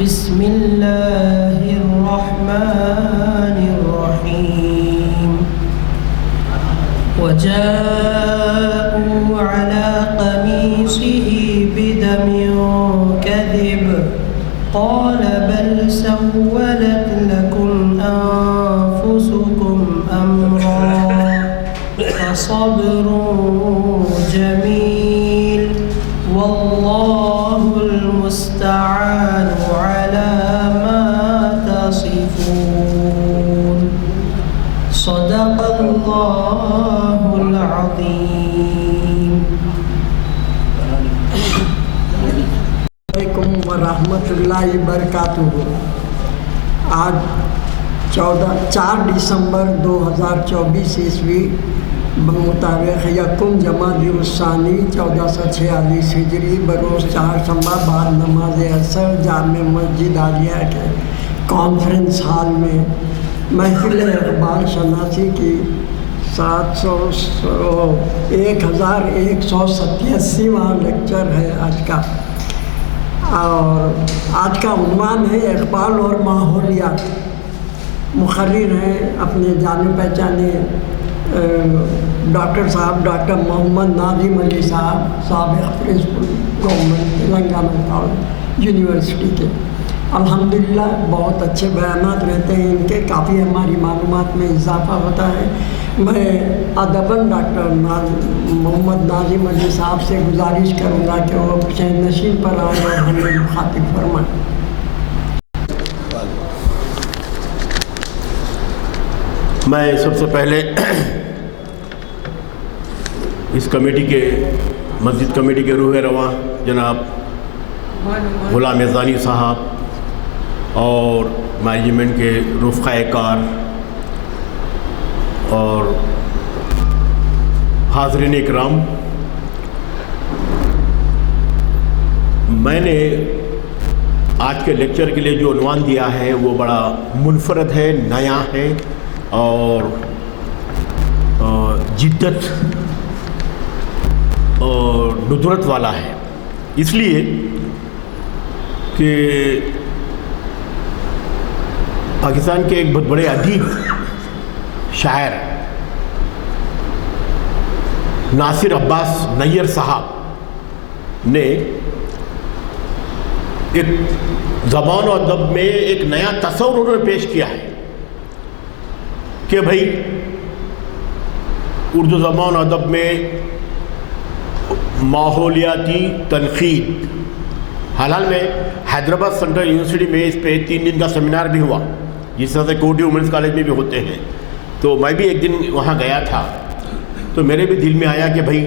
بسم الله الرحمن الرحيم وجاءوا على قميصه بدم كذب قال بل سولت لكم أنفسكم أمرا فصبر جميل والله المستعان على ما تصفون صدق الله العظيم. علیکم ورحمۃ اللہ وبرکاتہ. آج 4 دسمبر 2024 عیسوی بمطابق یکم جمادی الثانی 1446 ہجری بروز چہارشنبہ بعد نماز عصر جامع مسجد عالیہ کے کانفرنس ہال میں محفل اقبال شناسی کی 1187واں لیکچر ہے آج کا، اور آج کا عنوان ہے اقبال اور ماحولیات. مقرر ہیں اپنے جانے پہچانے ڈاکٹر صاحب ڈاکٹر محمد ناظم علی صاحب، سابق پرنسپل گورنمنٹ تلنگانہ یونیورسٹی کے. الحمدللہ بہت اچھے بیانات رہتے ہیں ان کے، کافی ہماری معلومات میں اضافہ ہوتا ہے. میں ادباً ڈاکٹر محمد ناظم علی صاحب سے گزارش کروں گا کہ وہ شہن نشین پر آئیں اور ہمیں مخاطب فرمائیں. میں سب سے پہلے اس کمیٹی کے مسجد کمیٹی کے روح رواں جناب غلام ازانی صاحب اور مینجمنٹ کے رفقائے کار اور حاضرین اکرام، میں نے آج کے لیکچر کے لیے جو عنوان دیا ہے وہ بڑا منفرد ہے، نیا ہے اور جدت اور ندرت والا ہے، اس لیے کہ پاکستان کے ایک بہت بڑے ادیب شاعر ناصر عباس نیر صاحب نے ایک زبان و ادب میں ایک نیا تصور انہوں نے پیش کیا ہے کہ بھائی اردو زبان و ادب میں ماحولیاتی تنقید. حال میں حیدرآباد سینٹرل یونیورسٹی میں اس پہ 3 دن کا سیمینار بھی ہوا، جس طرح سے کوٹی وومنس کالج میں بھی ہوتے ہیں. تو میں بھی ایک دن وہاں گیا تھا، تو میرے بھی دل میں آیا کہ بھائی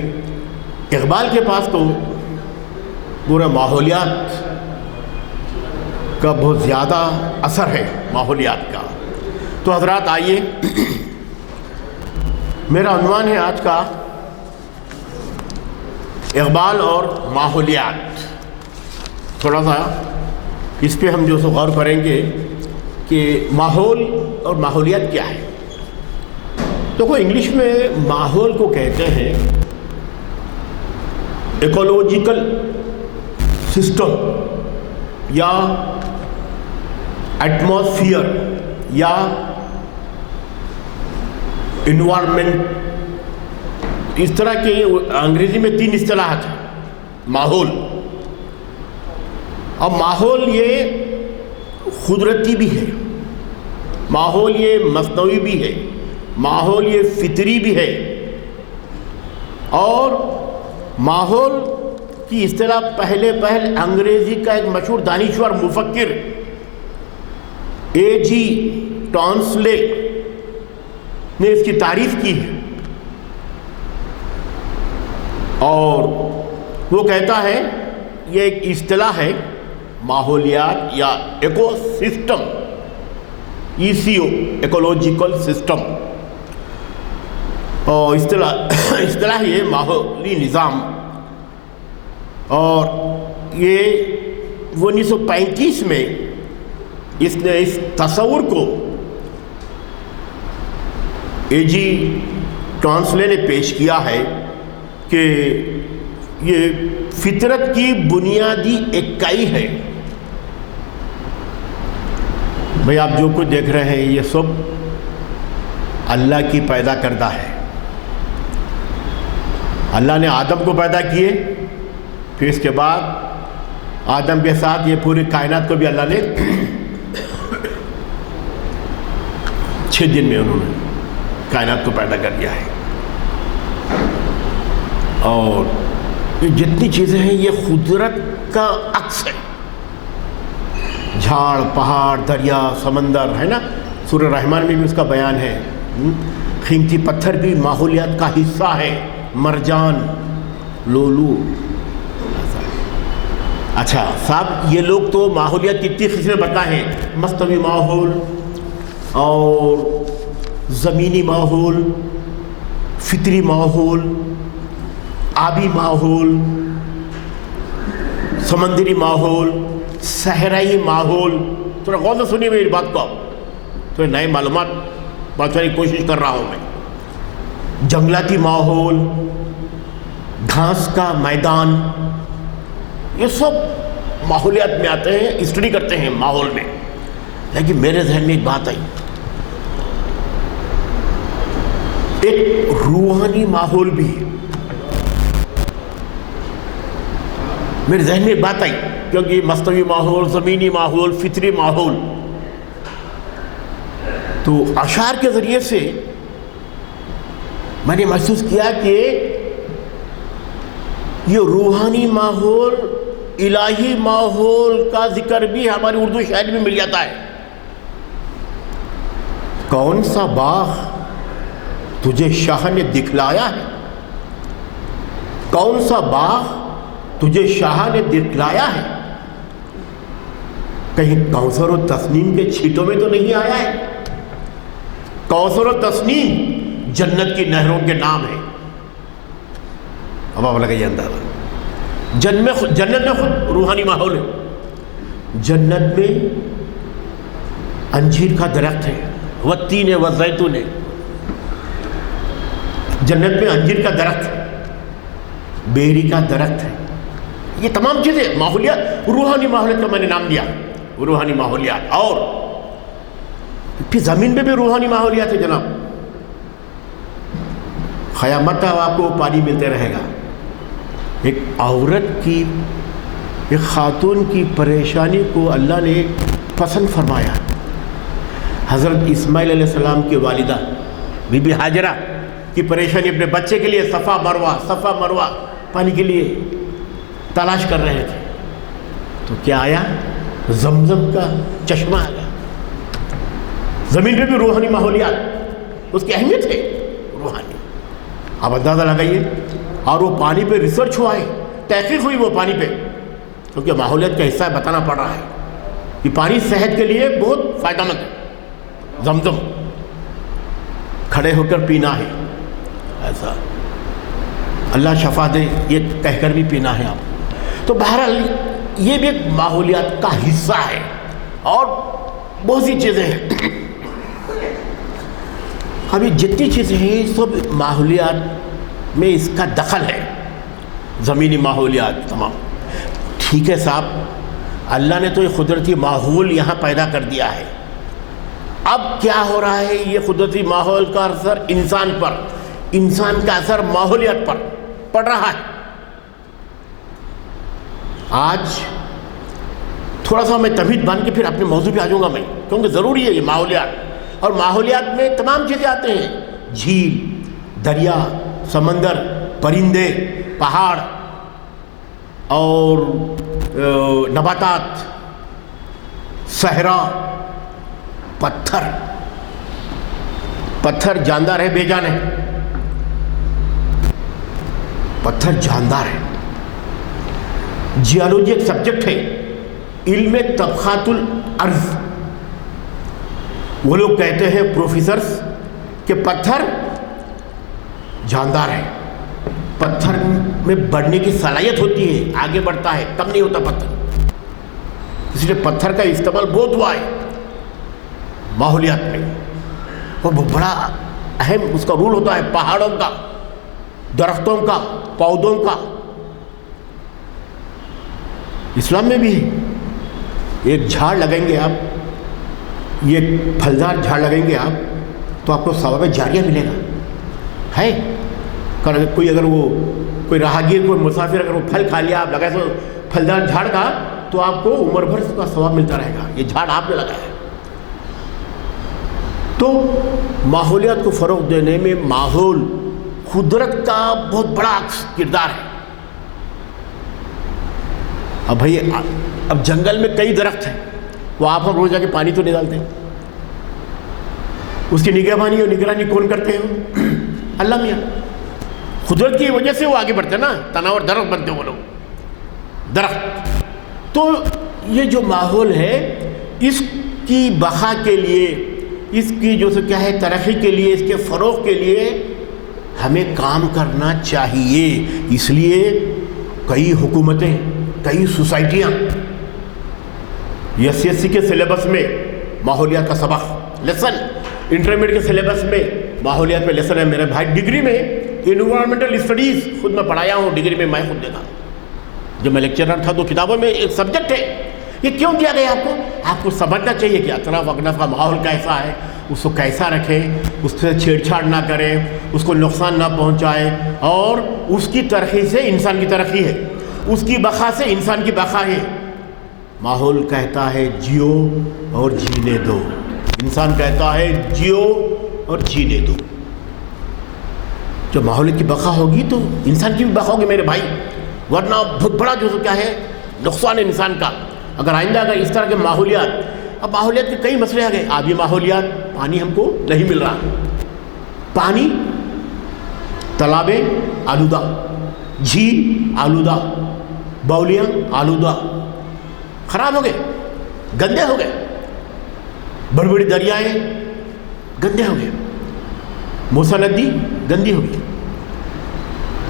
اقبال کے پاس تو پورا ماحولیات کا بہت زیادہ اثر ہے، ماحولیات کا. تو حضرات آئیے، میرا عنوان ہے آج کا اقبال اور ماحولیات. تھوڑا سا اس پہ ہم جو سو غور کریں گے کہ ماحول اور ماحولیات کیا ہے. دیکھو انگلش میں ماحول کو کہتے ہیں ایکولوجیکل سسٹم یا ایٹماسفیئر یا انوائرمنٹ. اس طرح کے انگریزی میں 3 اصطلاحات ہیں ماحول. اب ماحول یہ قدرتی بھی ہے، ماحول یہ مصنوعی بھی ہے، ماحول یہ فطری بھی ہے. اور ماحول کی اصطلاح پہل انگریزی کا ایک مشہور دانشور مفکر A.G. ٹانسلے نے اس کی تعریف کی ہے، اور وہ کہتا ہے یہ ایک اصطلاح ہے ماحولیات یا eco system, ECO ecological system. اور اصطلاح یہ ماحولی نظام. اور یہ 1935 میں اس نے اس تصور کو A.G. ٹانسلے نے پیش کیا ہے کہ یہ فطرت کی بنیادی اکائی ہے بھائی آپ جو کچھ دیکھ رہے ہیں یہ سب اللہ کی پیدا کردہ ہے. اللہ نے آدم کو پیدا کیے، پھر اس کے بعد آدم کے ساتھ یہ پوری کائنات کو بھی اللہ نے 6 دن میں انہوں نے کائنات کو پیدا کر دیا ہے. اور یہ جتنی چیزیں ہیں یہ قدرت کا عکس ہے. جھاڑ، پہاڑ، دریا، سمندر ہے نا، سورہ رحمان میں بھی اس کا بیان ہے. قیمتی پتھر بھی ماحولیات کا حصہ ہے، مرجان، لولو. اچھا صاحب، یہ لوگ تو ماحولیات کی 3 قسمیں بتائے ہیں: مستوی ماحول اور زمینی ماحول، فطری ماحول، آبی ماحول، سمندری ماحول، صحرائی ماحول. تھوڑا غور سے سنیے میری بات کو، تو نئے معلومات پہنچانے کی کوشش کر رہا ہوں میں. جنگلاتی ماحول، گھاس کا میدان، یہ سب ماحولیات میں آتے ہیں، اسٹڈی کرتے ہیں ماحول میں. لیکن میرے ذہن میں ایک بات آئی، ایک روحانی ماحول بھی ہے. میرے ذہن میں ایک بات آئی، کیونکہ مستوی ماحول، زمینی ماحول، فطری ماحول، تو اشعار کے ذریعے سے میں نے محسوس کیا کہ یہ روحانی ماحول، الہی ماحول کا ذکر بھی ہماری اردو شاعری میں مل جاتا ہے. کون سا باغ تجھے شاہ نے دکھلایا ہے، کون سا باغ تجھے شاہ نے دکھلایا ہے، کہیں کوثر و تسنیم کے چھیٹوں میں تو نہیں آیا ہے. کوثر و تسنیم جنت کی نہروں کے نام ہے. اب آپ لگائیے اندازہ، جنت میں خود روحانی ماحول ہے. جنت میں انجیر کا درخت ہے، والتین والزیتون ہے. جنت میں انجیر کا درخت ہے، بیری کا درخت ہے. یہ تمام چیزیں ماحولیات، روحانی ماحولیات کا میں نے نام دیا، روحانی ماحولیات. اور پھر زمین پہ بھی روحانی ماحولیات ہے جناب. قیامت تک آپ کو پانی ملتے رہے گا. ایک عورت کی، ایک خاتون کی پریشانی کو اللہ نے پسند فرمایا. حضرت اسماعیل علیہ السلام کی والدہ بی بی ہاجرہ کی پریشانی، اپنے بچے کے لیے صفا مروہ پانی کے لیے تلاش کر رہے تھے، تو کیا آیا؟ زمزم کا چشمہ آیا. زمین پہ بھی روحانی ماحولیات، اس کی اہمیت ہے روحانی. آپ اندازہ لگائیے. اور وہ پانی پہ ریسرچ ہوا ہے، تحقیق ہوئی وہ پانی پہ، کیونکہ ماحولیات کا حصہ بتانا پڑ رہا ہے کہ پانی صحت کے لیے بہت فائدہ مند ہے. زمزم کھڑے ہو کر پینا ہے، ایسا اللہ شفا دے یہ کہہ کر بھی پینا ہے آپ. تو بہرحال یہ بھی ایک ماحولیات کا حصہ ہے. اور بہت سی چیزیں ہیں. ابھی جتنی چیزیں ہیں سب ماحولیات میں اس کا دخل ہے. زمینی ماحولیات تمام ٹھیک ہے صاحب، اللہ نے تو یہ قدرتی ماحول یہاں پیدا کر دیا ہے. اب کیا ہو رہا ہے؟ یہ قدرتی ماحول کا اثر انسان پر، انسان کا اثر ماحولیات پر پڑ رہا ہے. آج تھوڑا سا میں تمہید باندھ کے پھر اپنے موضوع پہ آ جاؤں گا میں، کیونکہ ضروری ہے یہ ماحولیات. اور ماحولیات میں تمام چیزیں آتے ہیں: جھیل، دریا، سمندر، پرندے، پہاڑ اور نباتات، صحرا، پتھر جاندار ہے، بے جان ہے. پتھر جاندار ہے. جیولوجی ایک سبجیکٹ ہے، علم طبقات الارض. وہ لوگ کہتے ہیں پروفیسرز کہ پتھر جاندار ہے، پتھر میں بڑھنے کی صلاحیت ہوتی ہے، آگے بڑھتا ہے، کم نہیں ہوتا پتھر. اس لیے پتھر کا استعمال بہت ہوا ہے ماحولیات میں، اور بڑا اہم اس کا رول ہوتا ہے پہاڑوں کا، درختوں کا، پودوں کا. اسلام میں بھی ایک جھاڑ لگائیں گے آپ یہ پھلدار جھاڑ لگائیں گے آپ تو آپ کو ثواب جاریہ ملے گا. ہے کوئی اگر وہ کوئی راہگیر کوئی مسافر اگر وہ پھل کھا لیا آپ لگائے تو پھلدار جھاڑ کا تو آپ کو عمر بھر اس کا ثواب ملتا رہے گا. یہ جھاڑ آپ نے لگایا ہے. تو ماحولیات کو فروغ دینے میں ماحول قدرت کا بہت بڑا کردار ہے. اب بھائی اب جنگل میں کئی درخت ہیں, وہ آپ ہم روز جا کے پانی تو نہیں ڈالتے, اس کی نگہبانی اور نگرانی کون کرتے ہیں؟ اللہ میاں. قدرت کی وجہ سے وہ آگے بڑھتے ہیں نا, تناور درخت بنتے ہیں وہ لوگ درخت. تو یہ جو ماحول ہے اس کی بقا کے لیے, اس کی جو کیا ہے ترقی کے لیے, اس کے فروغ کے لیے ہمیں کام کرنا چاہیے. اس لیے کئی حکومتیں, کئی سوسائٹیاں SSC کے سلیبس میں ماحولیات کا سبق لیسن, انٹرمیڈیٹ کے سلیبس میں ماحولیات میں لیسن ہے. میرے بھائی ڈگری میں انوائرمنٹل اسٹڈیز خود میں پڑھایا ہوں, ڈگری میں میں خود دیکھا. جب میں لیکچرر تھا تو کتابوں میں ایک سبجیکٹ ہے. یہ کیوں دیا گیا آپ کو؟ آپ کو سمجھنا چاہیے کہ اطراف اکناف کا ماحول کیسا ہے, اس کو کیسا رکھیں, اس سے چھیڑ چھاڑ نہ کریں, اس کو نقصان نہ پہنچائے, اور اس کی ترقی سے انسان کی ترقی ہے, اس کی بقا سے انسان کی بقا ہے. ماحول کہتا ہے جیو اور جینے دو, انسان کہتا ہے جیو اور جینے دو. جب ماحول کی بقا ہوگی تو انسان کی بھی بقا ہوگی میرے بھائی, ورنہ بہت بڑا جو کیا ہے نقصان ہے انسان کا. اگر آئندہ اگر اس طرح کے ماحولیات, اب ماحولیات کے کئی مسئلے آ گئے. آبی ماحولیات, پانی ہم کو نہیں مل رہا, پانی, تالابیں آلودہ, جھیل آلودہ, باولیاں آلودہ, خراب ہو گئے, گندے ہو گئے, بڑی بڑی دریائیں گندے ہو گئے, موسیٰ ندی گندی ہو گئی.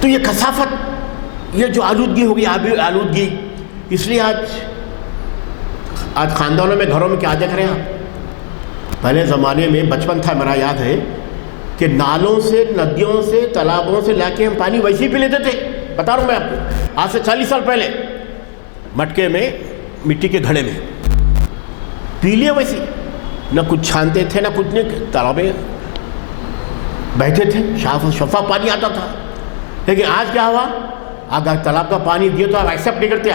تو یہ کثافت, یہ جو آلودگی ہوگی, آبی آلودگی, اس لیے آج خاندانوں میں, گھروں میں کیا دیکھ رہے ہیں آپ؟ پہلے زمانے میں بچپن تھا میرا, یاد ہے کہ نالوں سے, ندیوں سے, تالابوں سے لا کے ہم پانی ویسے ہی پی لیتے تھے. بتا رہا ہوں میں آپ کو, آج سے 40 سال پہلے مٹکے میں, مٹی کے گھڑے میں پی لیے ویسے, نہ کچھ چھانتے تھے نہ کچھ نہیں, تالابیں بہتے تھے, شفاف پانی آتا تھا. لیکن آج کیا ہوا, اگر تالاب کا پانی دیے تو آپ ایکسیپٹ نہیں کرتے.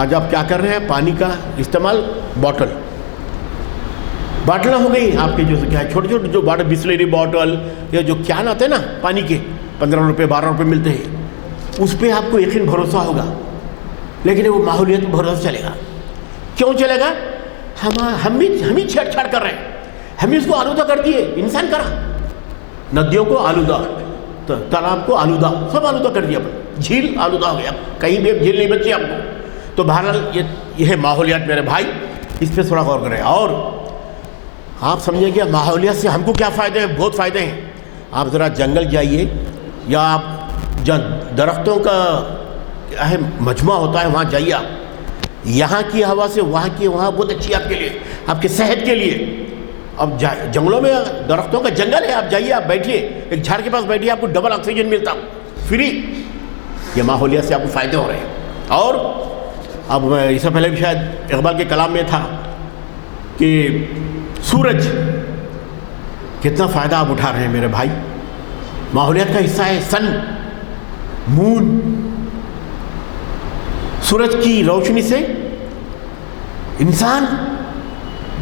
آج آپ کیا کر رہے ہیں, پانی کا استعمال باٹلیں ہو گئی آپ کے, جو کیا ہے چھوٹے چھوٹے جو باٹل, بسلری باٹل, یا جو کین آتے ہیں نا پانی کے, 15 روپے 12 روپے ملتے ہیں, اس پہ آپ کو یقین بھروسہ ہوگا. لیکن وہ ماحولیت میں بھروسہ چلے گا. کیوں چلے گا؟ ہم ہی چھیڑ چھاڑ کر رہے ہیں, ہم ہی اس کو آلودہ کر دیے, انسان کرا. ندیوں کو آلودہ, تالاب کو آلودہ, سب آلودہ کر دیا. جھیل آلودہ ہو گیا, کہیں بھی جھیل نہیں بچی آپ کو. تو بہرحال یہ ہے ماحولیات میرے بھائی, اس پہ تھوڑا غور کریں. اور آپ سمجھیں کہ ماحولیات سے ہم کو کیا فائدے ہیں؟ بہت فائدے ہیں. آپ ذرا جنگل جائیے, یا آپ جہاں درختوں کا ہے مجمع ہوتا ہے وہاں جائیے. آپ یہاں کی ہوا سے وہاں بہت اچھی آپ کے لیے, آپ کے صحت کے لیے. اب جنگلوں میں درختوں کا جنگل ہے, آپ جائیے, آپ بیٹھیے, ایک جھاڑ کے پاس بیٹھیے, آپ کو ڈبل آکسیجن ملتا فری. یہ ماحولیات سے آپ کو فائدے ہو رہے ہیں. اور اب اس سے پہلے بھی شاید اقبال کے کلام میں تھا کہ سورج کتنا فائدہ آپ اٹھا رہے ہیں میرے بھائی. ماحولیات کا حصہ ہے سن, مون. سورج کی روشنی سے انسان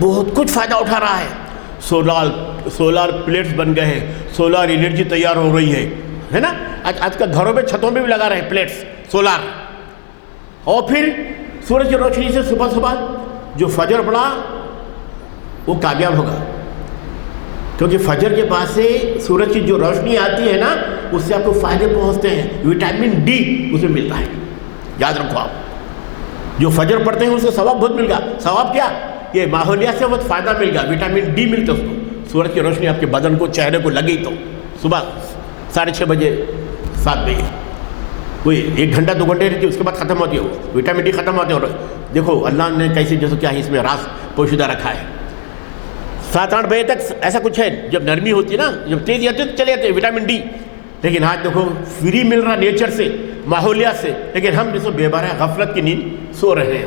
بہت کچھ فائدہ اٹھا رہا ہے. سولار پلیٹس بن گئے ہیں, سولار انرجی تیار ہو رہی ہے نا. آج کل گھروں میں چھتوں میں بھی لگا رہے ہیں پلیٹس سولار. اور پھر سورج کی روشنی سے صبح جو فجر پڑا وہ کامیاب ہوگا, کیونکہ فجر کے پاس سے سورج کی جو روشنی آتی ہے نا, اس سے آپ کو فائدے پہنچتے ہیں. وٹامن ڈی اسے ملتا ہے, یاد رکھو آپ. جو فجر پڑھتے ہیں اس سے ثواب بہت مل گا. ثواب کیا؟ یہ ماحولیات سے بہت فائدہ مل گا, وٹامن ڈی ملتا ہے اس کو. سورج کی روشنی آپ کے بدن کو, چہرے کو لگی تو صبح 6:30 بجے 7 بجے, کوئی 1 گھنٹہ 2 گھنٹے رہتی ہے, اس کے بعد ختم ہوتی ہے, وٹامن ڈی ختم ہوتے ہیں. اور دیکھو اللہ نے کیسے جیسے کیا ہے اس میں راز پوشیدہ رکھا ہے. 7-8 بجے تک ایسا کچھ ہے, جب نرمی ہوتی ہے نا, جب تیز آتی ہے تو چلے جاتے ہیں وٹامن ڈی. لیکن آج دیکھو فری مل رہا نیچر سے, ماحولیات سے, لیکن ہم جیسے بے بارہ غفلت کی نیند سو رہے ہیں.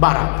12।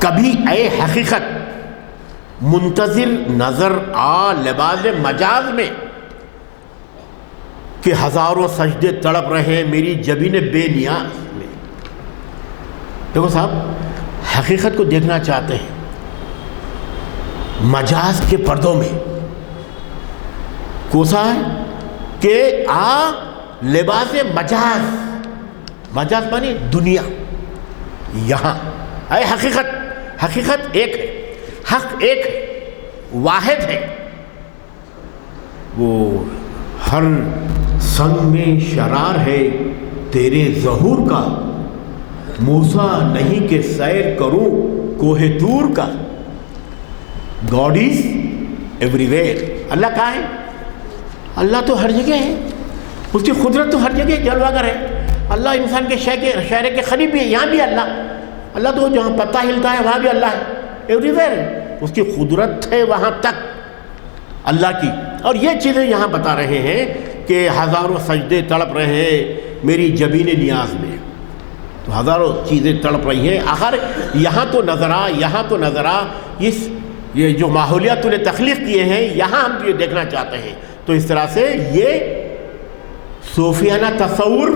کبھی اے حقیقت منتظر نظر آ لباس مجاز میں کہ ہزاروں سجدے تڑپ رہے ہیں میری جبین بے نیاز میں. دیکھو صاحب، حقیقت کو دیکھنا چاہتے ہیں مجاز کے پردوں میں. کوسا ہے کہ لباس مجاز، مجاز مانے دنیا. یہاں اے حقیقت، حقیقت ایک ہے، حق ایک ہے، واحد ہے. وہ ہر سنگ میں شرار ہے تیرے ظہور کا، موسیٰ نہیں کہ سیر کروں کوہ طور کا. God is everywhere. اللہ کہاں ہے؟ اللہ تو ہر جگہ ہے، اس کی قدرت تو ہر جگہ جلوہ گر ہے. اللہ انسان کے شہر کے قریب بھی ہے، یہاں بھی اللہ. اللہ تو جہاں پتہ ہلتا ہے وہاں بھی اللہ ہے، ایوری ویئر ہے. اس کی قدرت ہے وہاں تک اللہ کی. اور یہ چیزیں یہاں بتا رہے ہیں کہ ہزاروں سجدے تڑپ رہے ہیں میری جبین نیاز میں. تو ہزاروں چیزیں تڑپ رہی ہیں. آخر یہاں تو نظر آ، یہاں تو نظر آ. یہ جو ماحولیات نے تخلیق کیے ہیں یہاں ہم یہ دیکھنا چاہتے ہیں. تو اس طرح سے یہ صوفیانہ تصور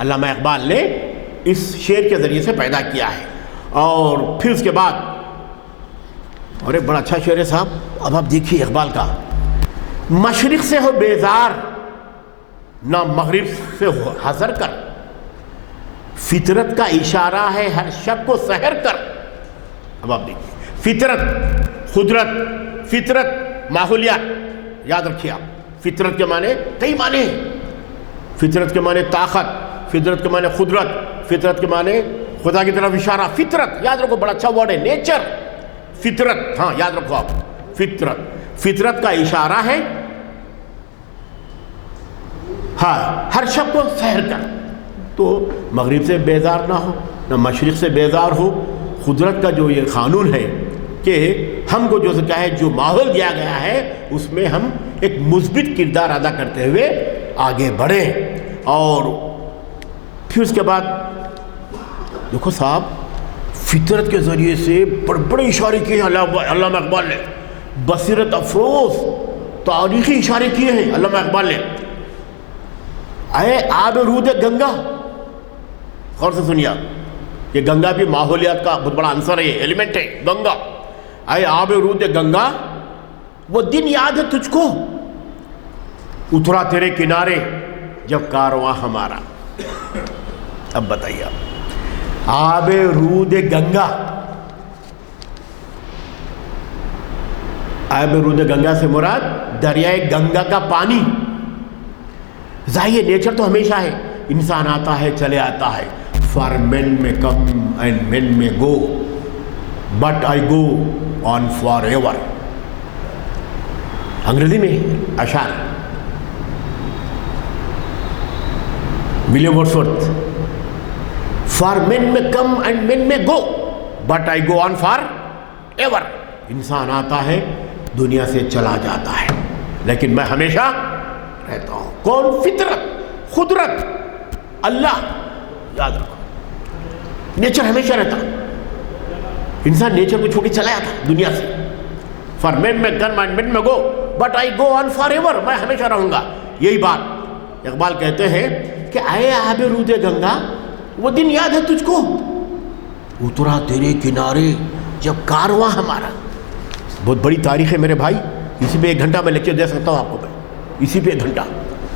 علامہ اقبال نے اس شعر کے ذریعے سے پیدا کیا ہے. اور پھر اس کے بعد اور ایک بڑا اچھا شعر ہے صاحب. اب آپ دیکھیے اقبال کا، مشرق سے ہو بیزار نہ مغرب سے ہو حذر کر، فطرت کا اشارہ ہے ہر شب کو سحر کر. اب آپ دیکھیے، فطرت، قدرت، فطرت، ماحولیات. یاد رکھیے آپ، فطرت کے معنی کئی معنی ہیں. فطرت کے معنی طاقت، فطرت کے معنی قدرت، فطرت کے معنی خدا کی طرف اشارہ. فطرت یاد رکھو، بڑا اچھا ورڈ ہے. نیچر، فطرت، ہاں یاد رکھو آپ. فطرت، فطرت کا اشارہ ہے ہاں ہر شب کو سحر کر. تو مغرب سے بیزار نہ ہو نہ مشرق سے بیزار ہو. قدرت کا جو یہ قانون ہے کہ ہم کو جو کیا ہے، جو ماحول دیا گیا ہے اس میں ہم ایک مثبت کردار ادا کرتے ہوئے آگے بڑھیں. اور پھر اس کے بعد دیکھو صاحب، فطرت کے ذریعے سے بڑے بڑے اشارے کیے ہیں علامہ اقبال نے. بصیرت افروز تاریخی اشارے کیے ہیں علامہ اقبال نے. اے آب رود گنگا، غور سے سنیے، یہ گنگا بھی ماحولیات کا بہت بڑا عنصر ہے، ایلیمنٹ ہے گنگا. اے آب رود گنگا، وہ دن یاد ہے تجھ کو اترا تیرے کنارے جب کارواں ہمارا. اب بتائیے آپ، آب رود گنگا، آب رود گنگا سے مراد دریائے گنگا کا پانی. ظاہر نیچر تو ہمیشہ ہے، انسان آتا ہے چلے آتا ہے. فار مین میں کم اینڈ مین میں go but I go on for ever. انگریزی میں اشعار ولیم ورڈسورتھ. فار مین میں کم اینڈ مین میں go but I go on for ever. انسان آتا ہے دنیا سے چلا جاتا ہے لیکن میں ہمیشہ رہتا ہوں. کون؟ فطرت، قدرت، اللہ. یاد رکھو، نیچر ہمیشہ رہتا. انسان نیچر کو چھوڑ کے چلا جاتا دنیا سے. فار مین میں کم اینڈ مین میں go but I go on for ever. میں ہمیشہ رہوں گا. یہی بات اقبال کہتے ہیں کہ اے آب رود گنگا، وہ دن یاد ہے تجھ کو اترا تیرے کنارے جب کارواں ہمارا. بہت بڑی تاریخ ہے میرے بھائی. اسی پہ 1 گھنٹہ میں لیکچر دے سکتا ہوں آپ کو، اسی پہ 1 گھنٹہ.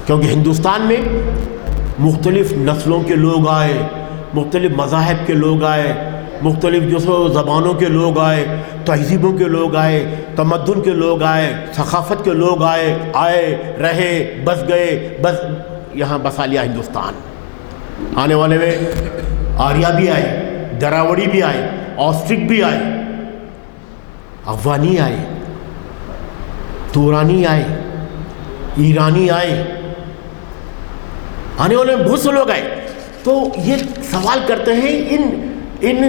کیونکہ ہندوستان میں مختلف نسلوں کے لوگ آئے، مختلف مذاہب کے لوگ آئے، مختلف جو سو زبانوں کے لوگ آئے، تہذیبوں کے لوگ آئے، تمدن کے لوگ آئے، ثقافت کے لوگ آئے رہے، بس گئے، بس یہاں بسا لیا ہندوستان. آنے والے میں آریہ بھی آئے، دراوڑی بھی آئے، آسٹرک بھی آئے، افغانی آئے، تورانی آئے، ایرانی آئے، آنے والے میں بہت سے لوگ آئے. تو یہ سوال کرتے ہیں ان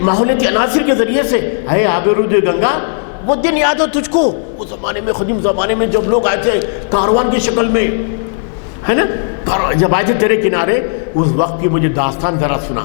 ماحولیاتی عناصر کے ذریعے سے، اے آب رود گنگا، وہ دن یاد ہو تجھ کو، وہ زمانے میں، قدیم زمانے میں جب لوگ آئے تھے کاروان کی شکل میں، ہے نا، جب آئے تھے تیرے کنارے، اس وقت کی مجھے داستان ذرا سنا.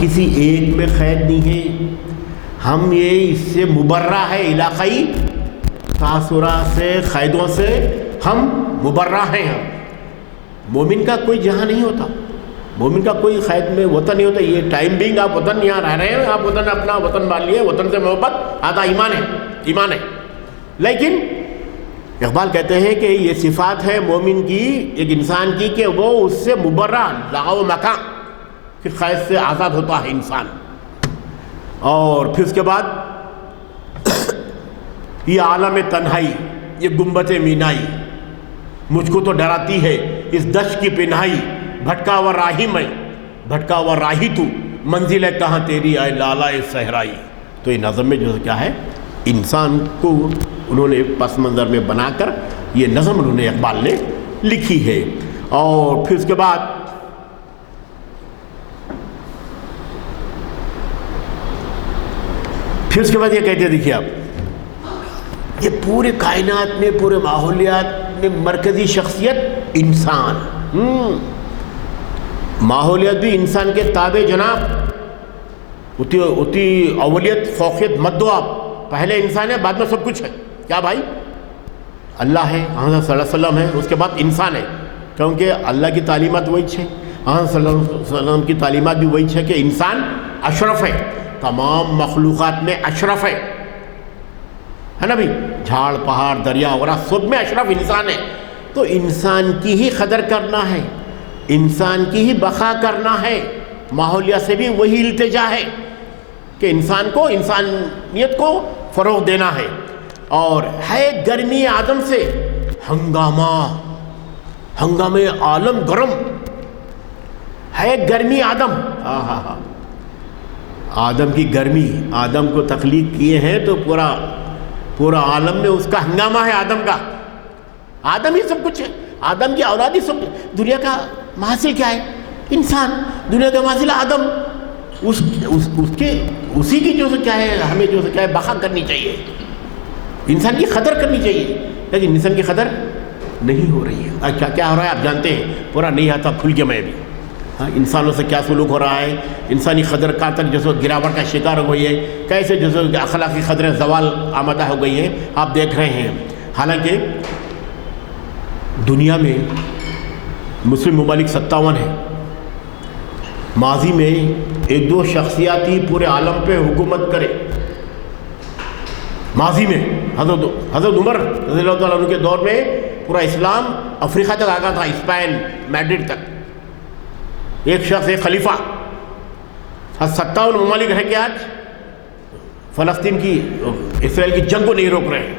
کسی ایک میں قید نہیں ہیں، ہم یہ اس سے مبرہ ہے، علاقائی تاثرات سے، قیدوں سے ہم مبرہ ہیں۔ ہم مومن کا کوئی جہاں نہیں ہوتا، مومن کا کوئی قید میں وطن نہیں ہوتا۔ یہ ٹائم بینگ آپ وطن یہاں رہ رہے ہیں، آپ وطن اپنا وطن مان لیے، وطن سے محبت آدھا ایمان ہے، ایمان ہے۔ لیکن اقبال کہتے ہیں کہ یہ صفات ہے مومن کی، ایک انسان کی، کہ وہ اس سے مبرہ، لغو مکان کہ قید سے آزاد ہوتا ہے انسان۔ اور پھر اس کے بعد یہ عالم تنہائی، یہ گنبد مینائی مجھ کو تو ڈراتی ہے، اس دشت کی پنہائی، بھٹکا ہوا راہی میں، بھٹکا ہوا راہی تو، منزل ہے کہاں تیری آئے لالہ صحرائی۔ تو یہ نظم میں جو کیا ہے، انسان کو انہوں نے پس منظر میں بنا کر یہ نظم انہوں نے اقبال نے لکھی ہے۔ اور پھر اس کے بعد یہ کہتے دیکھیے آپ، یہ پورے کائنات میں، پورے ماحولیات میں مرکزی شخصیت انسان، ماحولیات بھی انسان کے تابع جناب، اتی اولیت فوقیت مت دو آپ، پہلے انسان ہے، بعد میں سب کچھ ہے۔ کیا بھائی؟ اللہ ہے، حضرت صلی اللہ علیہ وسلم ہے، اس کے بعد انسان ہے، کیونکہ اللہ کی تعلیمات وہی ہے، حضرت صلی اللہ علیہ وسلم کی تعلیمات بھی وہی ہے کہ انسان اشرف ہے، تمام مخلوقات میں اشرف ہے نا بھائی، جھاڑ پہاڑ دریا وغیرہ سب میں اشرف انسان ہے۔ تو انسان کی ہی قدر کرنا ہے، انسان کی ہی بقا کرنا ہے، ماحولیات سے بھی وہی التجا ہے کہ انسان کو، انسانیت کو فروغ دینا ہے۔ اور ہے گرمی آدم سے ہنگامہ عالم گرم، ہے گرمی آدم، آدم کی گرمی، آدم کو تخلیق کیے ہیں تو پورا عالم میں اس کا ہنگامہ ہے، آدم کا، آدم ہی سب کچھ ہے، آدم کی اولاد ہی سب۔ دنیا کا محاصل کیا ہے؟ انسان، دنیا کا محاصل آدم، اسی کی جو کیا ہے، ہمیں جو کیا ہے بقا کرنی چاہیے، انسان کی قدر کرنی چاہیے، لیکن انسان کی قدر نہیں ہو رہی ہے۔ کیا کیا ہو رہا ہے آپ جانتے ہیں، پورا نہیں آتا کھل کے میں بھی، ہاں، انسانوں سے کیا سلوک ہو رہا ہے، انسانی قدر کہاں تک جو گراوٹ کا شکار ہو گئی ہے، کیسے جو اخلاقی قدریں زوال آمدہ ہو گئی ہے، آپ دیکھ رہے ہیں۔ حالانکہ دنیا میں مسلم ممالک 57 ہیں، ماضی میں ایک دو شخصیات ہی پورے عالم پہ حکومت کرے، ماضی میں حضرت عمر رضی اللہ تعالیٰ عنہ کے دور میں پورا اسلام افریقہ تک آگا تھا، اسپین، میڈرڈ تک، ایک شخص، ایک خلیفہ۔ 57 ممالک ہے کہ آج فلسطین کی، اسرائیل کی جنگ کو نہیں روک رہے ہیں۔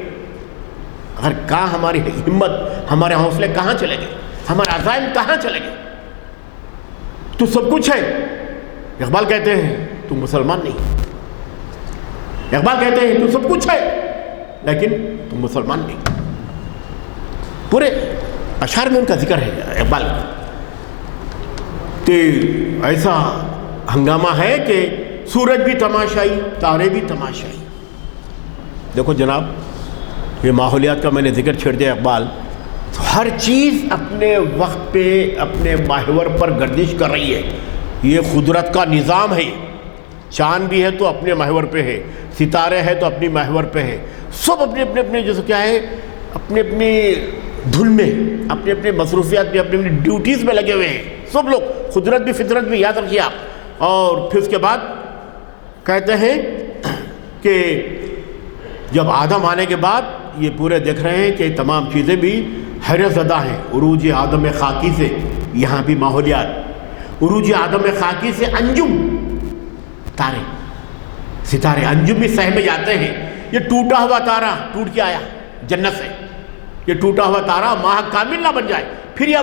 اگر کہاں ہماری ہمت، ہمارے حوصلے کہاں چلے گئے، ہمارے عزائم کہاں چلے گئے؟ تو سب کچھ ہے، اقبال کہتے ہیں تو مسلمان نہیں، اقبال کہتے ہیں تو سب کچھ ہے لیکن تم مسلمان نہیں۔ پورے اشعار میں ان کا ذکر ہے اقبال کا، کہ ایسا ہنگامہ ہے کہ سورج بھی تماشائی، تارے بھی تماشائی۔ دیکھو جناب، یہ ماحولیات کا میں نے ذکر چھیڑ دیا اقبال، ہر چیز اپنے وقت پہ، اپنے محور پر گردش کر رہی ہے، یہ قدرت کا نظام ہے۔ چاند بھی ہے تو اپنے محور پہ ہے، ستارے ہے تو اپنی محور پہ ہے، سب اپنے جیسے کیا ہے، اپنے دھن میں، اپنے مصروفیات میں، اپنی ڈیوٹیز میں لگے ہوئے ہیں سب لوگ، قدرت بھی فطرت بھی، یاد رکھیے آپ۔ اور پھر اس کے بعد کہتے ہیں کہ جب آدم آنے کے بعد یہ پورے دیکھ رہے ہیں کہ تمام چیزیں بھی حیرت زدہ ہیں، عروج آدم خاکی سے، یہاں بھی ماحولیات، عروج آدم خاکی سے انجم، تارے ستارے انجم بھی سہ میں جاتے ہیں۔ یہ ٹوٹا ہوا تارا ٹوٹ کے آیا جنت سے، یہ ٹوٹا ہوا تارا ماہ کامل نہ بن جائے، پھر یہ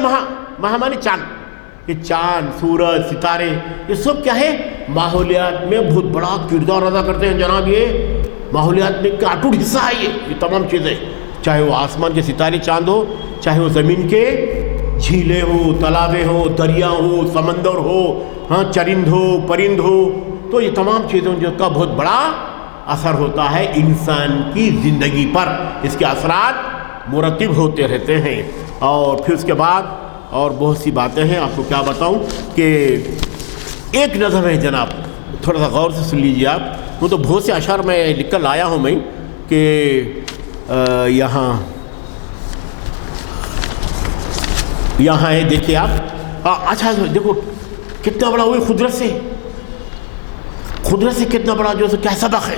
ماہ مانے چاند، یہ چاند، سورج، ستارے، یہ سب کیا ہے، ماحولیات میں بہت بڑا کردار ادا کرتے ہیں جناب۔ یہ ماحولیات میں کا اٹوٹ حصہ ہے یہ تمام چیزیں، چاہے وہ آسمان کے ستارے چاند ہو، چاہے وہ زمین کے جھیلیں ہو، تالابیں ہو، دریا ہو، سمندر ہو، ہاں، چرند ہو، پرند ہو، تو یہ تمام چیزوں کا بہت بڑا اثر ہوتا ہے انسان کی زندگی پر، اس کے اثرات مرتب ہوتے رہتے ہیں۔ اور پھر اس کے بعد اور بہت سی باتیں ہیں، آپ کو کیا بتاؤں کہ ایک نظم ہے جناب, تھوڑا سا غور سے سن لیجیے آپ. وہ تو بہت سے اشعار میں لکھ کر لایا ہوں میں کہ یہاں ہے, دیکھیے آپ. اچھا دیکھو کتنا بڑا ہوئی قدرت سے کتنا بڑا جو کیا سبق ہے.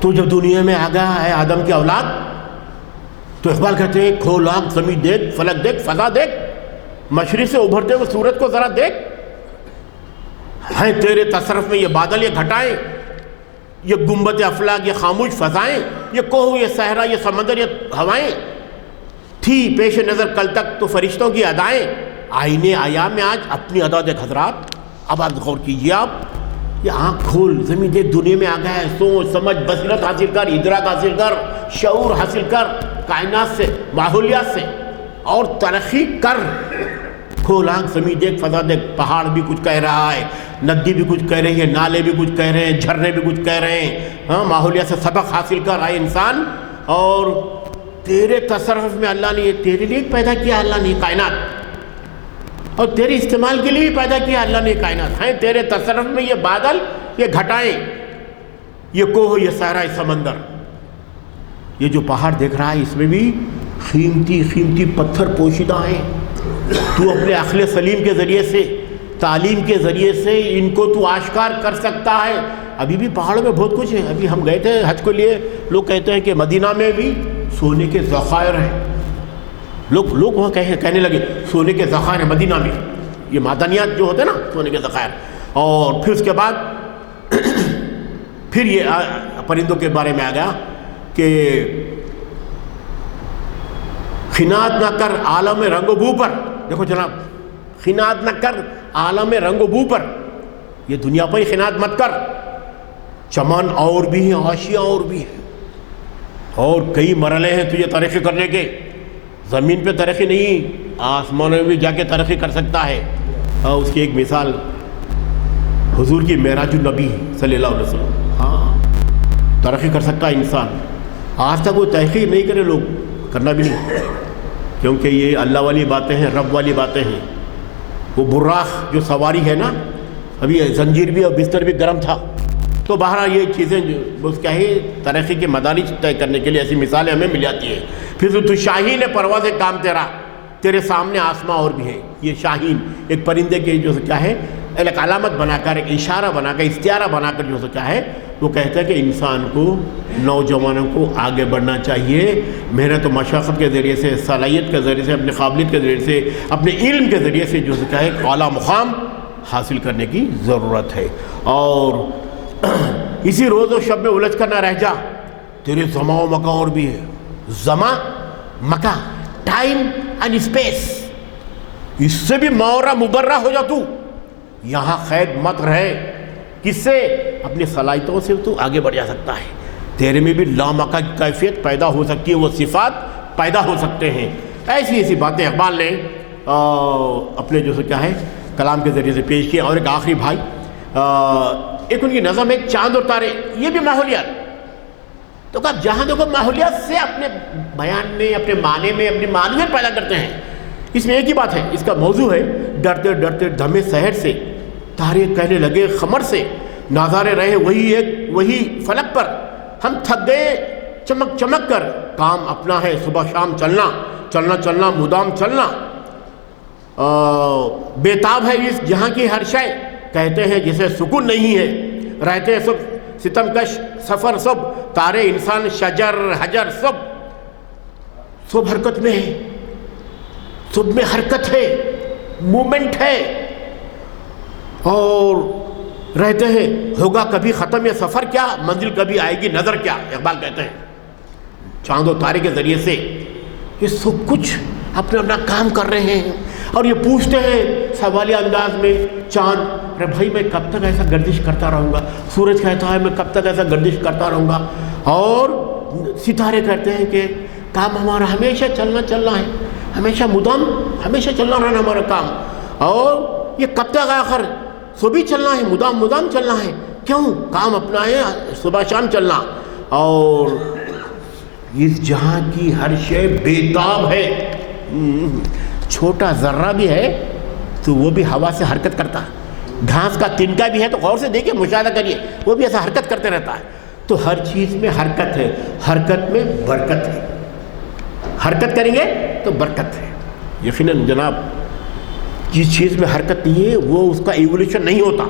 تو جب دنیا میں آ گیا ہے آدم کی اولاد, تو اقبال کہتے ہیں کھول آنکھ زمین دیکھ, فلک دیکھ, فضا دیکھ, مشرق سے ابھرتے ہوئے سورج کو ذرا دیکھ. ہیں تیرے تصرف میں یہ بادل, یہ گھٹائیں, یہ گنبد افلاک, یہ خاموش فضائیں, یہ کوہ, یہ صحرا, یہ سمندر, یہ ہوائیں. تھی پیش نظر کل تک تو فرشتوں کی ادائیں, آئینے آیا میں آج اپنی ادا دیکھ حضرات. اب آپ غور کیجیے آپ, یہ آنکھ کھول زمین دیکھ, دنیا میں آ گیا ہے, سوچ سمجھ بصیرت حاصل کر, ادراک حاصل کر, شعور حاصل کر کائنات سے, ماحولیات سے, اور ترقی کر. کھول آنکھ زمین دیکھ, فضا دیکھ, پہاڑ بھی کچھ کہہ رہا ہے, ندی بھی کچھ کہہ رہی ہے, نالے بھی کچھ کہہ رہے ہیں, جھرنے بھی کچھ کہہ رہے ہیں. ہاں, ماحولیات سے سبق حاصل کر آئے انسان. اور تیرے تصرف میں اللہ نے, یہ تیرے لیے پیدا کیا اللہ نے کائنات, اور تیرے استعمال کے لیے بھی پیدا کیا اللہ نے کائنات. ہیں تیرے تصرف میں یہ بادل, یہ گھٹائیں, یہ کوہ, یہ صحرا, یہ سمندر. یہ جو پہاڑ دیکھ رہا ہے اس میں بھی قیمتی پتھر پوشیدہ ہیں. تو اپنے عقل سلیم کے ذریعے سے, تعلیم کے ذریعے سے ان کو تو آشکار کر سکتا ہے. ابھی بھی پہاڑوں میں بہت کچھ ہے. ابھی ہم گئے تھے حج کے لیے, لوگ کہتے ہیں کہ مدینہ میں بھی سونے کے ذخائر ہیں. لوگ وہاں کہنے لگے سونے کے ذخائر ہیں مدینہ میں. یہ معدنیات جو ہوتے ہیں نا, سونے کے ذخائر. اور پھر اس کے بعد پھر یہ پرندوں کے بارے میں آ گیا کہ خنات نہ کر عالم رنگ و بو پر. دیکھو جناب, خنات نہ کر عالم رنگ و بو پر, یہ دنیا پر ہی خنات مت کر. چمن اور بھی ہیں, آشیاں اور بھی ہیں, اور کئی مرحلے ہیں تجھے ترقی کرنے کے. زمین پہ ترقی نہیں, آسمانوں میں بھی جا کے ترقی کر سکتا ہے. اور اس کی ایک مثال حضور کی معراج النبی صلی اللہ علیہ وسلم. ہاں, ترقی کر سکتا ہے انسان. آج تک وہ تحقیق نہیں کرے لوگ, کرنا بھی نہیں, کیونکہ یہ اللہ والی باتیں ہیں, رب والی باتیں ہیں. وہ براق جو سواری ہے نا, ابھی زنجیر بھی اور بستر بھی گرم تھا. تو بہرحال یہ چیزیں جو کیا ہے ترقی کے مدارج طے کرنے کے لیے ایسی مثالیں ہمیں مل جاتی ہیں. پھر تو شاہین پرواز کام تیرے سامنے آسماں اور بھی ہے. یہ شاہین ایک پرندے کے جو کیا ہے ایک علامت بنا کر, ایک اشارہ بنا کر, استعارہ بنا کر جو کیا ہے وہ کہتا ہے کہ انسان کو, نوجوانوں کو آگے بڑھنا چاہیے. محنت و مشقت کے ذریعے سے, صلاحیت کے ذریعے سے, اپنی قابلیت کے ذریعے سے, اپنے علم کے ذریعے سے جو کیا ہے اعلیٰ مقام حاصل کرنے کی ضرورت ہے. اور اسی روز و شب میں الجھ کر نہ رہ جا, تیرے زماں و مکان اور بھی ہے. زماں, مکان, ٹائم اینڈ اسپیس, اس سے بھی مورا مبرہ ہو جا. تو یہاں قید مت رہے. کس سے؟ اپنی صلاحیتوں سے تو آگے بڑھ جا سکتا ہے. تیرے میں بھی لامکہ کی کیفیت پیدا ہو سکتی ہے, وہ صفات پیدا ہو سکتے ہیں. ایسی باتیں اقبال نے اپنے جو کیا ہے کلام کے ذریعے سے پیش کیا. اور ایک آخری بھائی, ایک ان کی نظم ہے چاند اور تارے. یہ بھی ماحولیات. تو کہ جہاں دیکھو ماحولیات سے اپنے بیان میں, اپنے معنی میں, اپنی معلومیت پیدا کرتے ہیں. اس میں ایک ہی بات ہے, اس کا موضوع ہے ڈرتے ڈرتے دھمے سحر سے, تارے کہنے لگے خمر سے, نظارے رہے وہی فلک پر, ہم تھک گئے چمک چمک کر, کام اپنا ہے صبح شام چلنا, چلنا چلنا مدام چلنا. بےتاب ہے اس جہاں کی ہر شے, کہتے ہیں جسے سکون نہیں ہے, رہتے ہیں سب ستم کش سفر سب, تارے انسان شجر حجر سب حرکت میں ہے, سب میں حرکت ہے, مومنٹ ہے. اور رہتے ہیں ہوگا کبھی ختم یہ سفر کیا, منزل کبھی آئے گی نظر کیا. اقبال کہتے ہیں چاند و تارے کے ذریعے سے یہ سب کچھ اپنا کام کر رہے ہیں. اور یہ پوچھتے ہیں سوالیہ انداز میں, چاند ارے بھائی میں کب تک ایسا گردش کرتا رہوں گا. سورج کہتا ہے میں کب تک ایسا گردش کرتا رہوں گا. اور ستارے کہتے ہیں کہ کام ہمارا ہمیشہ چلنا ہے, ہمیشہ مدام ہمیشہ چلنا رہنا ہمارا کام. اور یہ کب تک آخر صبح چلنا ہے, مدام چلنا ہے. کیوں؟ کام اپنا ہے, صبح شام چلنا. اور اس جہاں کی ہر شے بےتاب ہے. چھوٹا ذرہ بھی ہے تو وہ بھی ہوا سے حرکت کرتا, گھاس کا تنکا بھی ہے تو غور سے دیکھیں، مشاہدہ کریے، وہ بھی ایسا حرکت کرتے رہتا ہے. تو ہر چیز میں حرکت ہے، حرکت میں برکت ہے. حرکت کریں گے تو برکت ہے. یقیناً جناب جس چیز میں حرکت نہیں ہے وہ اس کا ایولیوشن نہیں ہوتا،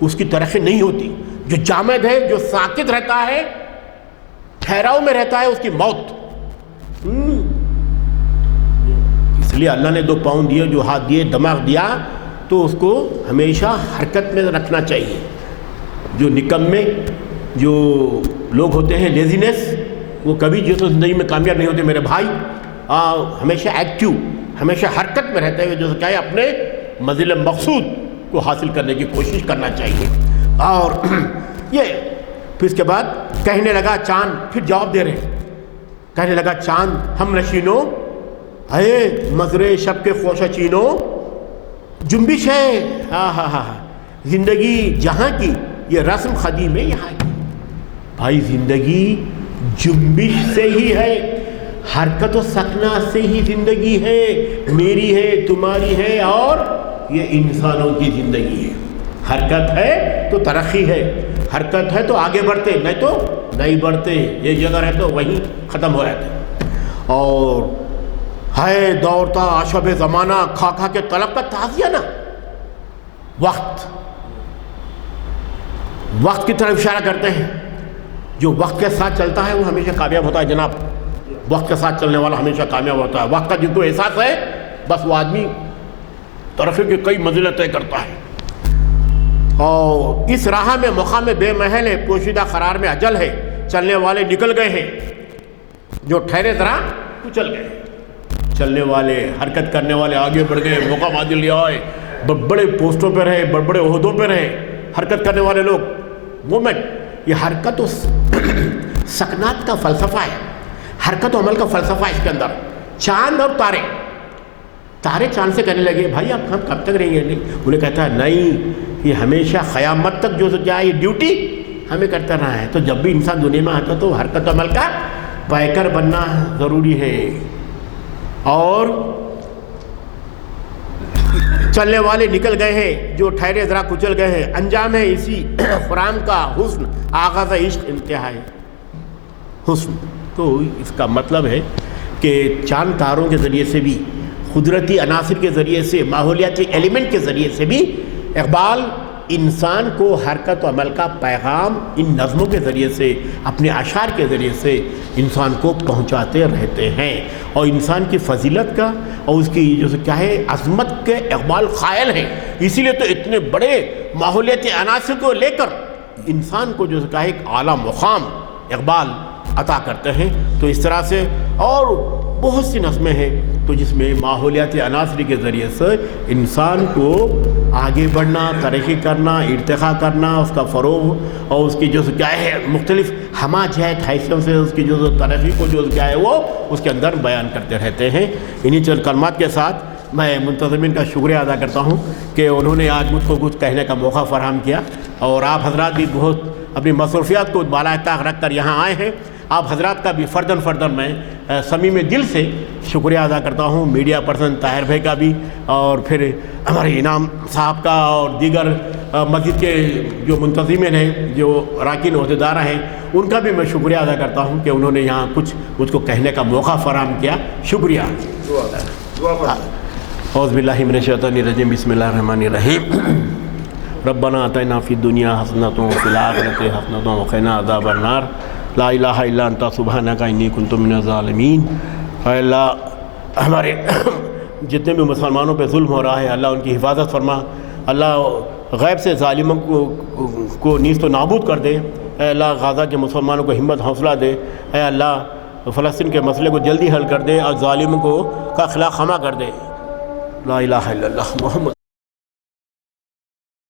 اس کی ترقی نہیں ہوتی. جو جامد ہے، جو ساکت رہتا ہے، ٹھہراؤ میں رہتا ہے، اس کی موت. اس لیے اللہ نے 2 پاؤں دیے، جو ہاتھ دیے، دماغ دیا، تو اس کو ہمیشہ حرکت میں رکھنا چاہیے. جو نکمے جو لوگ ہوتے ہیں، لیزینس، وہ کبھی جو زندگی میں کامیاب نہیں ہوتے میرے بھائی. ہمیشہ ایکٹیو، ہمیشہ حرکت میں رہتے ہوئے جو کیا ہے اپنے منزل مقصود کو حاصل کرنے کی کوشش کرنا چاہیے. اور یہ پھر اس کے بعد کہنے لگا چاند، پھر جواب دے رہے ہیں. کہنے لگا چاند، ہم نشینوں، اے مزرے شب کے خوشہ چینوں، جنبش ہے زندگی جہاں کی، یہ رسم قدیم ہے یہاں کی. بھائی زندگی جنبش سے ہی ہے، حرکت و سکنات سے ہی زندگی ہے. میری ہے، تمہاری ہے، اور یہ انسانوں کی زندگی ہے. حرکت ہے تو ترقی ہے، حرکت ہے تو آگے بڑھتے، نہیں تو نہیں بڑھتے. ایک جگہ رہتے وہیں ختم ہو جاتے. اور ہے دوڑتا عشب زمانہ، کھا کھا کے طلب کا تعزیہ نا. وقت کی طرف اشارہ کرتے ہیں. جو وقت کے ساتھ چلتا ہے وہ ہمیشہ کامیاب ہوتا ہے جناب. وقت کے ساتھ چلنے والا ہمیشہ کامیاب ہوتا ہے. وقت کا جن کو احساس ہے بس وہ آدمی ترقی کی کئی منزلیں طے کرتا ہے. اور اس راہ میں مقام بے محل ہے، پوشیدہ قرار میں اجل ہے. چلنے والے نکل گئے ہیں، جو ٹھہرے ذرا کچل گئے. چلنے والے، حرکت کرنے والے آگے بڑھ گئے، مقام حاصل لے آئے، بڑے پوسٹوں پہ رہے، بڑے عہدوں پہ رہے. حرکت کرنے والے لوگ، مومنٹ، یہ حرکت و سکنات کا فلسفہ ہے، حرکت و عمل کا فلسفہ ہے اس کے اندر. چاند اور تارے چاند سے کہنے لگے بھائی آپ ہم کب تک رہیں گے؟ انہیں کہتا ہے نہیں، یہ ہمیشہ قیامت تک جو کیا ہے یہ ڈیوٹی ہمیں کرتا رہا ہے. تو جب بھی انسان دنیا میں آتا تو حرکت و عمل کا پیکر بننا ضروری ہے. اور چلنے والے نکل گئے ہیں، جو ٹھہرے ذرا کچل گئے ہیں. انجام ہے اسی قرآن کا حسن، آغاز عشق انتہا ہے حسن. تو اس کا مطلب ہے کہ چاند تاروں کے ذریعے سے بھی، قدرتی عناصر کے ذریعے سے، ماحولیاتی ایلیمنٹ کے ذریعے سے بھی اقبال انسان کو حرکت و عمل کا پیغام ان نظموں کے ذریعے سے، اپنے اشعار کے ذریعے سے انسان کو پہنچاتے رہتے ہیں. اور انسان کی فضیلت کا اور اس کی جو کیا ہے عظمت کے اقبال قائل ہیں. اسی لیے تو اتنے بڑے ماحولیاتی عناصر کو لے کر انسان کو جو کیا ہے ایک اعلیٰ مقام اقبال عطا کرتے ہیں. تو اس طرح سے اور بہت سی نظمیں ہیں تو جس میں ماحولیاتی عناصر کے ذریعے سے انسان کو آگے بڑھنا، ترقی کرنا، ارتقاء کرنا، اس کا فروغ اور اس کی جو کیا ہے مختلف ہمہ جہت حیثیت سے اس کی جو ترقی کو جو کیا ہے وہ اس کے اندر بیان کرتے رہتے ہیں. انہی چند کلمات کے ساتھ میں منتظمین کا شکریہ ادا کرتا ہوں کہ انہوں نے آج مجھ کو کچھ کہنے کا موقع فراہم کیا. اور آپ حضرات بھی بہت اپنی مصروفیات کو بالائے طاق رکھ کر یہاں آئے ہیں. آپ حضرات کا بھی فرداً میں صمیم دل سے شکریہ ادا کرتا ہوں. میڈیا پرسن طاہر بھائی کا بھی، اور پھر ہمارے انعام صاحب کا، اور دیگر مسجد کے جو منتظمین ہیں، جو راکین عہدیدار ہیں، ان کا بھی میں شکریہ ادا کرتا ہوں کہ انہوں نے یہاں کچھ مجھ کو کہنے کا موقع فراہم کیا. شکریہ. اعوذ باللہ من الشیطان الرجیم، بسم اللہ الرحمن الرحیم. ربنا آتنا فی الدنیا حسنۃ وفی الآخرۃ حسنۃ وقنا عذاب النار. لا الہ الا انت سبحانک انی کنت من الظالمین. اے اللہ ہمارے جتنے بھی مسلمانوں پہ ظلم ہو رہا ہے اللہ ان کی حفاظت فرما. اللہ غیب سے ظالموں کو نیست و نابود کر دے. اے اللہ غزہ کے مسلمانوں کو ہمت حوصلہ دے. اے اللہ فلسطین کے مسئلے کو جلدی حل کر دے اور ظالموں کا خلا خامہ کر دے. لا الہ الا اللہ محمد